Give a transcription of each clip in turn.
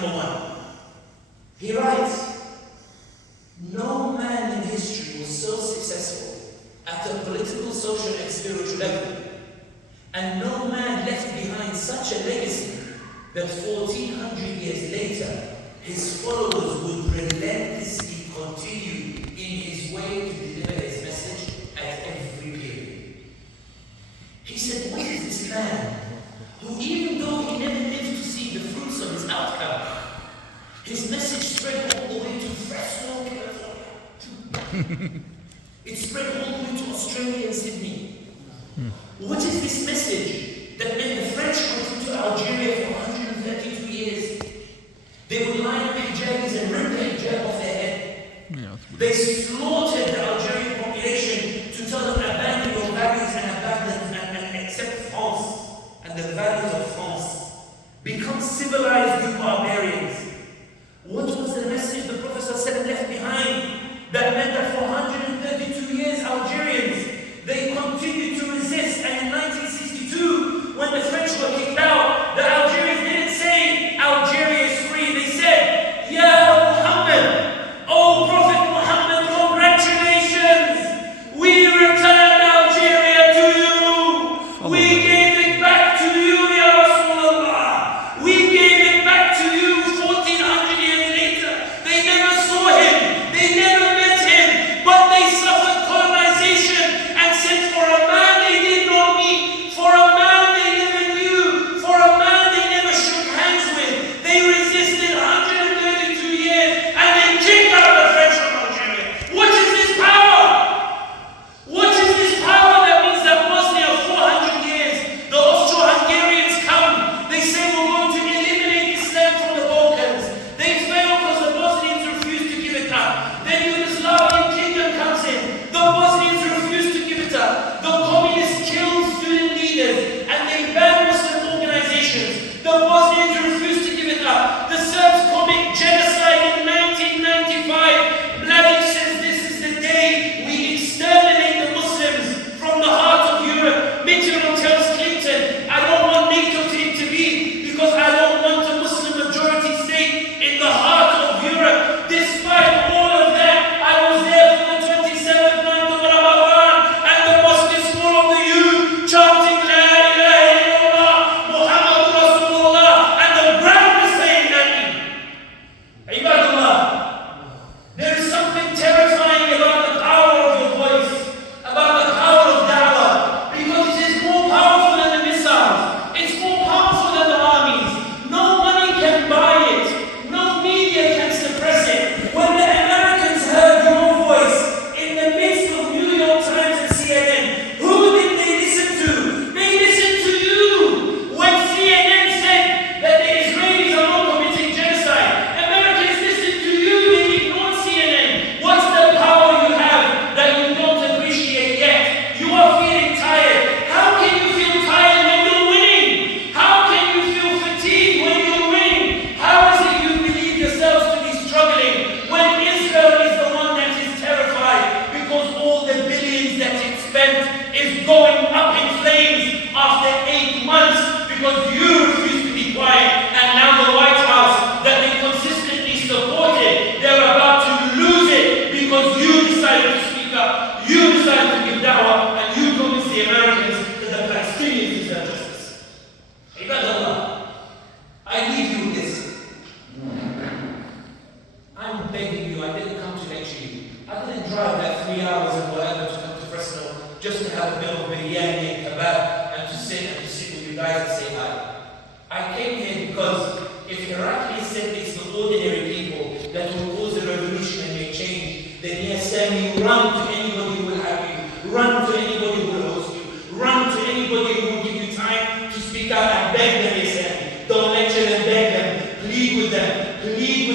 number 1. He writes, no man in history was so successful at a political, social, and spiritual level, and no man left behind such a legacy that 1400 years later, his followers would relentlessly continue in his way to deliver his message at every period. He said, what is this man who, even though he never lived to see the fruits of his outcome, his message spread all the way to Fresno, California. It spread all the way to Australia and Sydney. What is this message that meant the French went into Algeria for 132 years? They would line up hijabis and rip the hijab off their head. They slaughtered the Algerian population to tell them abandon your values and accept France and the values of France. Become civilized, you barbarians. What was the message the Prophet ﷺ left behind that meant that for 132 years Algerians, they continued to resist, and in 1962, when the French were kicked out, the Algerians didn't say Algeria is free, they said, Ya Muhammad, oh Prophet Muhammad, congratulations! We returned Algeria to you! We gave it back to you, Ya Rasulullah! We gave it back to you 1400 years later. They never saw him, they never met him, but they suffered colonization and sent for a man they did not meet, for a man they never knew, for a man they never shook hands with. They resisted 132 years and they kicked out the French from Algeria. What is this power? What is this power that means that Bosnia 400 years, the Austro-Hungarians come, they say we're going to eliminate Islam from the Balkans. They fail because the Bosnians refuse to give it up. Then Yugoslavian kingdom comes in. The Bosnians refuse to give it up. The communists killed student leaders and they banned Muslim organizations. The Bosnians refuse to give it up. The Serbs commit genocide in 1995. Mladic says this is the day we exterminate the Muslims from the heart of Europe. Mitterrand tells Clinton, I don't want NATO to intervene because I don't want a Muslim majority state in the heart of Europe. Despite all of that, I was there for the 27th night of Ramadan and the mosque is full of the youth chanting La ilaha illallah, Muhammad Rasulullah, and the ground is saying Amin. Ibadullah, there is something terrifying about the power of your voice, about the power of da'wah, because it is more powerful than the missiles, it's more powerful than the armies. No money can buy it, no media can suppress it. When the Americans heard your voice in the midst of New York Times and CNN, who did they listen to? They listened to you. When CNN said that the Israelis are not committing genocide, Americans listened to you, they ignored CNN. What's the power you have that you don't appreciate yet? You are feeling tired. How can you feel tired when you're winning? How can you feel fatigued when you're winning? How is it you believe yourselves to be struggling when Israel is the one that is terrified because all the billions that it spent is going up in flames after 8 months because you refuse to be quiet, and now the White House that they consistently supported, they're about to lose it because you decided to speak up, you decided to give da'wah, and you convinced the Americans that the Palestinians deserve justice. Ibadallah, I leave you with this. I'm begging you, I didn't come to lecture you. I didn't drive that 3 hours and whatever to come to Fresno just to have a bit of biryani and kebab and to sit with you guys and say hi. I came here because if Iraqis said it's the ordinary people that will cause a revolution and make change, then yes, Sami, run to anybody who will have you, run to anybody who will host you, run to anybody who will give you time to speak out and beg them, yes, Sami. Don't lecture them, beg them, plead with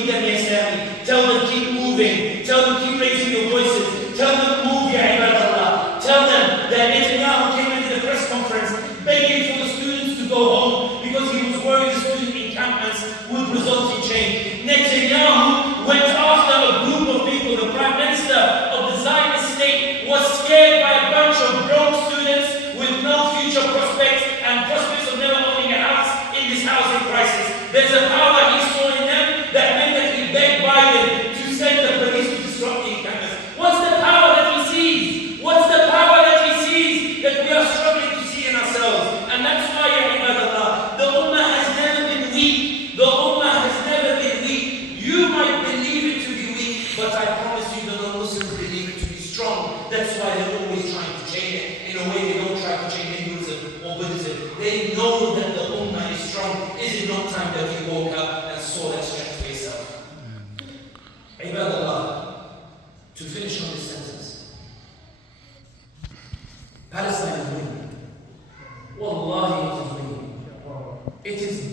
them, yes, Sami. Tell them keep moving, tell them keep raising your voices, tell them move, ya ibadallah. Tell them that Netanyahu came into the press conference begging for the students to go home because he was worried the student encampments would result in change. Netanyahu went after a group of people, the Prime Minister of the Zionist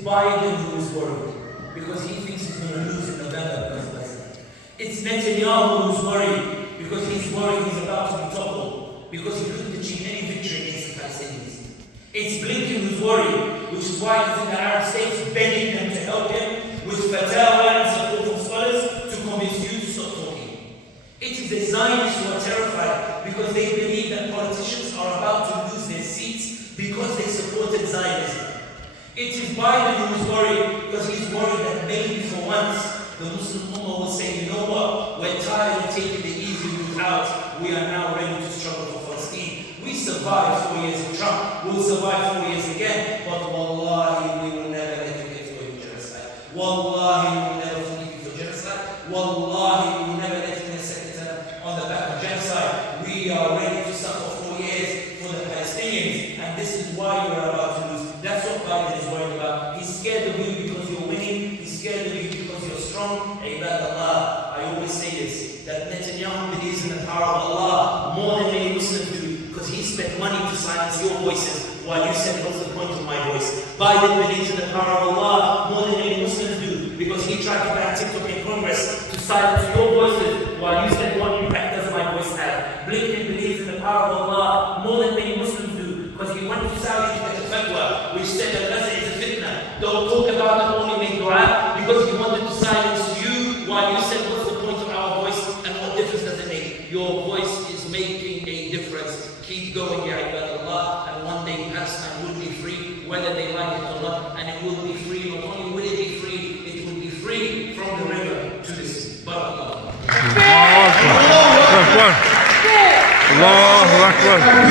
Biden who is worried because he thinks he's going to lose in November because of Palestine. It's Netanyahu who's worried because he's worried he's about to be toppled because he couldn't achieve any victory against the Palestinians. It's Blinken who's worried, which is why he's in the Arab states begging them to help him with fatwa and support from scholars to convince you to stop talking. It is the Zionists who are terrified because they believe that politicians are about to lose their seats because they supported Zionism. It is Biden who is worried because he's worried that maybe for once the Muslim Ummah will say, you know what, we're tired of taking the easy route out, we are now ready to struggle for Palestine. We survived 4 years of Trump, we'll survive 4 years again, but wallahi, we will never let you get away with genocide. Wallahi, we will never forgive you for genocide. Wallahi, we will never let you in a second term on the back of genocide. We are ready to suffer 4 years for the Palestinians, and this is why you are about to lose. That's what Biden is worried about. He's scared of you because you're winning. He's scared of you because you're strong. Ibadallah, I always say this, that Netanyahu believes in the power of Allah more than many Muslims do because he spent money to silence your voices while you said, what's the point of my voice? Biden believes in the power of Allah more than many Muslims do because he tried to ban TikTok in Congress to silence your voices while you said, what impact does my voice have? Blinken believes in the power of Allah more than many Muslims do because he went to Saudi to get a fatwa which said that Gaza is a fitna. Don't talk about it, only make dua because he wanted to silence you while you said, what's the point of our voice and what difference does it make? Your voice is making a difference. Keep going, ya ibadallah, and one day Palestine will be free, whether they like it or not, and it will be free. Not only will it be free, it will be free from the river to the sea. Barakallah. الله أكبر. الله أكبر.